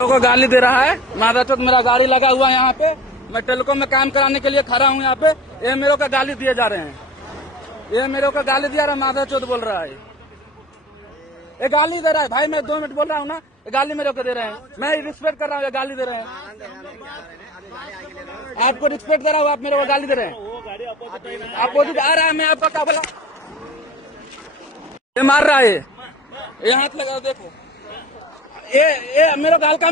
को गाली दे रहा है। महाराष्ट्र मेरा गाड़ी लगा हुआ है यहाँ पे, मैं टेलीकॉम में काम कराने के लिए खड़ा हूँ यहाँ पे। ये मेरे को गाली दिए जा रहे हैं, ये मेरे को गाली दिया रहा है। महाराष्ट्र बोल रहा है, ये गाली दे रहा है। भाई मैं 2 मिनट बोल रहा हूँ ना, ये गाली मेरे को दे रहे हैं। मैं रिस्पेक्ट कर रहा हूँ, ये गाली दे रहे हैं। आपको रिस्पेक्ट कर रहा हूँ, आप मेरे को गाली दे रहे हैं। अपोजिट आ रहा है, मैं आपका क्या बोला? ये मार रहा है, ये हाथ लगा, देखो ये मेरे गाल का